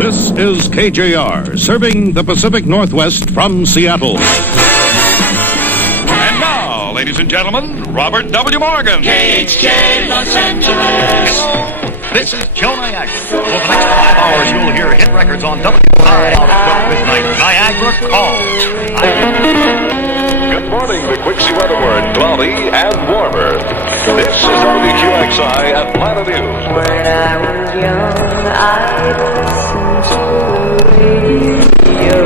This is KJR, serving the Pacific Northwest from Seattle. And now, ladies and gentlemen, Robert W. Morgan. KHJ Los Angeles. This is Joe Niagara. For the next 5 hours, you'll hear hit records on WI out of 12 midnight. Niagara Calls. Good morning. The Quincy weather word, cloudy and warmer. This is WQXI Atlanta News. When I was young, I listened to the radio.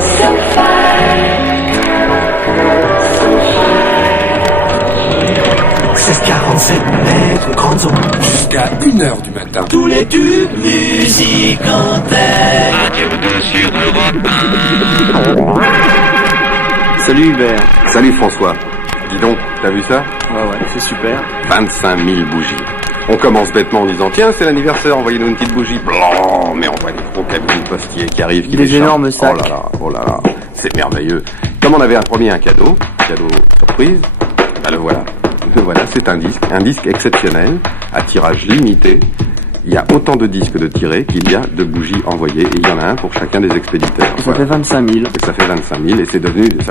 So fine, so fine. 1647 mètres, grandes ondes. Jusqu'à 1h du matin. Tous les tubes musique en tête. Salut Hubert. Salut François. Dis donc, t'as vu ça? Ouais, c'est super. 25 000 bougies. On commence bêtement en disant, tiens, c'est l'anniversaire, envoyez-nous une petite bougie. Blanc, mais on voit des gros camions postiers qui arrivent, qui des énormes sacs. Oh là là, c'est merveilleux. Comme on avait promis un cadeau surprise, bah le voilà. Le voilà, c'est un disque exceptionnel, à tirage limité. Il y a autant de disques de tirés qu'il y a de bougies envoyées, et il y en a un pour chacun des expéditeurs. Et ça fait 25 000. Et ça fait 25 000, et ça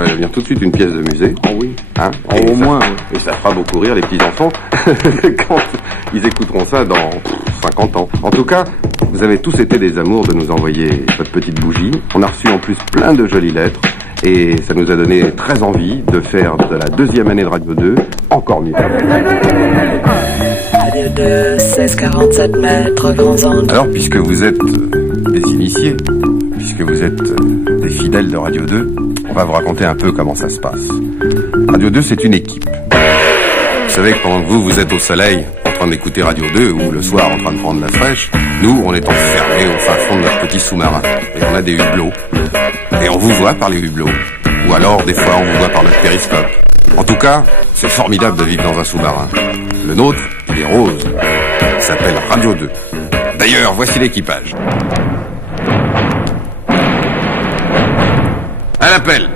va devenir tout de suite une pièce de musée. Oh oui. Hein, au moins. Et ça fera beaucoup rire les petits-enfants quand ils écouteront ça dans 50 ans. En tout cas, vous avez tous été des amours de nous envoyer votre petite bougie. On a reçu en plus plein de jolies lettres, et ça nous a donné très envie de faire de la deuxième année de Radio 2 encore mieux. Radio 2, 1647 mètres, grands ondes. Alors, puisque vous êtes des initiés, puisque vous êtes des fidèles de Radio 2, on va vous raconter un peu comment ça se passe. Radio 2, c'est une équipe. Vous savez que pendant que vous êtes au soleil, en train d'écouter Radio 2, ou le soir en train de prendre la fraîche, nous, on est enfermés au fin fond de notre petit sous-marin. Et on a des hublots. Et on vous voit par les hublots. Ou alors, des fois, on vous voit par notre périscope. En tout cas, c'est formidable de vivre dans un sous-marin. Le nôtre, il est rose. Il s'appelle Radio 2. D'ailleurs, voici l'équipage. À l'appel.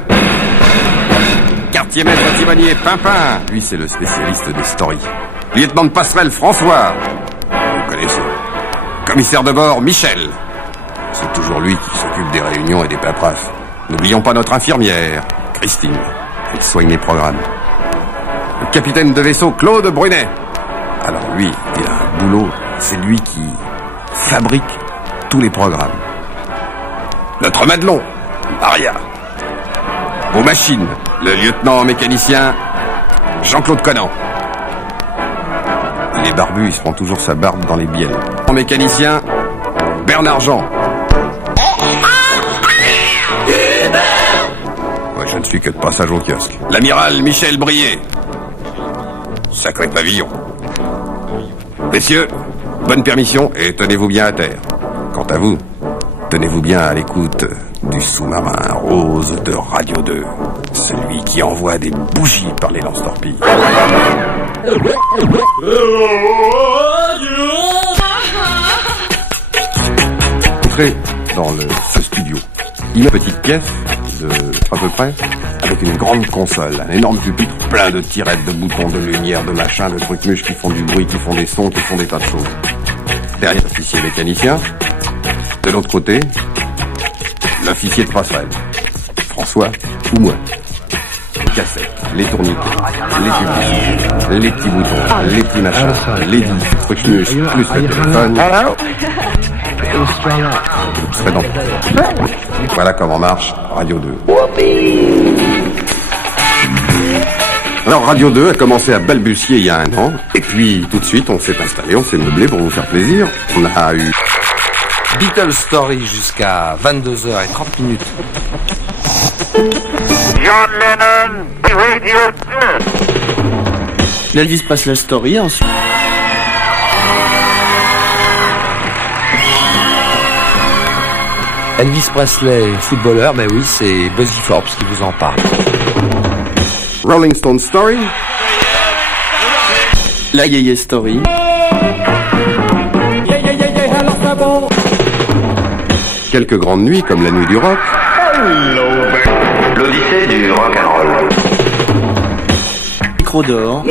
Quartier-maître timonier Pimpin. Lui, c'est le spécialiste des stories. Lieutenant de passerelle François. Vous connaissez. Commissaire de bord Michel. C'est toujours lui qui s'occupe des réunions et des paperasses. N'oublions pas notre infirmière, Christine. Elle soigne les programmes. Le capitaine de vaisseau Claude Brunet. Alors lui, il a un boulot, c'est lui qui fabrique tous les programmes. Notre Madelon, Maria. Aux machines, le lieutenant mécanicien Jean-Claude Conan. Il est barbu, il se prend toujours sa barbe dans les bielles. En mécanicien, Bernard Jean. Ouais, je ne suis que de passage au kiosque. L'amiral Michel Brier. Sacré pavillon. Messieurs, bonne permission et tenez-vous bien à terre. Quant à vous, tenez-vous bien à l'écoute du sous-marin rose de Radio 2. Celui qui envoie des bougies par les lance-torpilles. Entrez dans ce studio. Il y a une petite pièce de à peu près, avec une grande console, un énorme pupitre plein de tirettes, de boutons, de lumière, de machins, de trucs muches qui font du bruit, qui font des sons, qui font des tas de choses. Derrière l'officier mécanicien, de l'autre côté, l'officier de passerelle, François ou moi. Les cassettes, les tourniquets, les publicités, les petits boutons, les petits machins, les disques, trucs muches, plus le téléphone. Voilà comment marche Radio 2. Alors Radio 2 a commencé à balbutier il y a 1 an, et puis tout de suite on s'est installé, on s'est meublé pour vous faire plaisir. On a eu Beatles Story jusqu'à 22h30. John Lennon, Radio 2. L'Elvis Presley Story ensuite. Elvis Presley, footballeur, ben oui, c'est Buzzy Forbes qui vous en parle. Rolling Stone Story. La Yeye Story. Quelques grandes nuits comme la nuit du rock. L'Odyssée du rock'n'roll. micro d'or.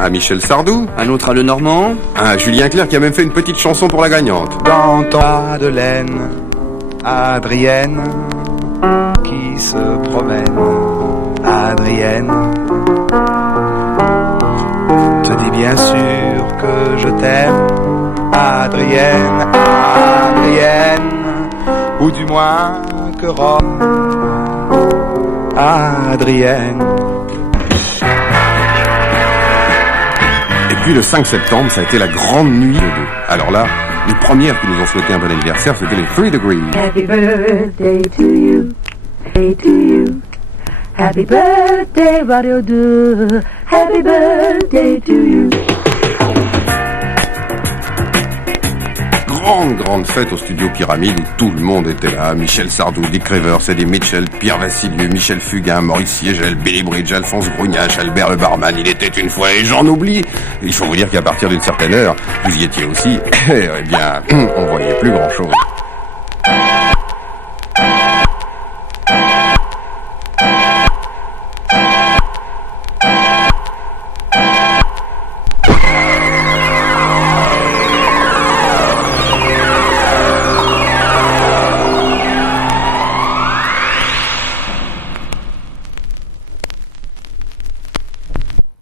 Un Michel Sardou. Un autre à Le Normand. Un Julien Clerc qui a même fait une petite chanson pour la gagnante. Dans ton Madeleine, Adrienne qui se promène, Adrienne. Te dis bien sûr que je t'aime, Adrienne, Adrienne, ou du moins que Rome, Adrienne. Et puis le 5 septembre, ça a été la grande nuit de deux. Alors là, les premières qui nous ont souhaité un bon anniversaire, c'était les 3 Degrees. Happy birthday to you, hey to you. Happy birthday, Radio 2. Happy birthday to you. Grande fête au studio Pyramide où tout le monde était là. Michel Sardou, Dick Rivers, Eddie Mitchell, Pierre Vassilieu, Michel Fugain, Maurice Siegel, Billy Bridge, Alphonse Grugnache, Albert le barman, il était une fois et j'en oublie. Il faut vous dire qu'à partir d'une certaine heure, vous y étiez aussi, eh bien, on voyait plus grand chose.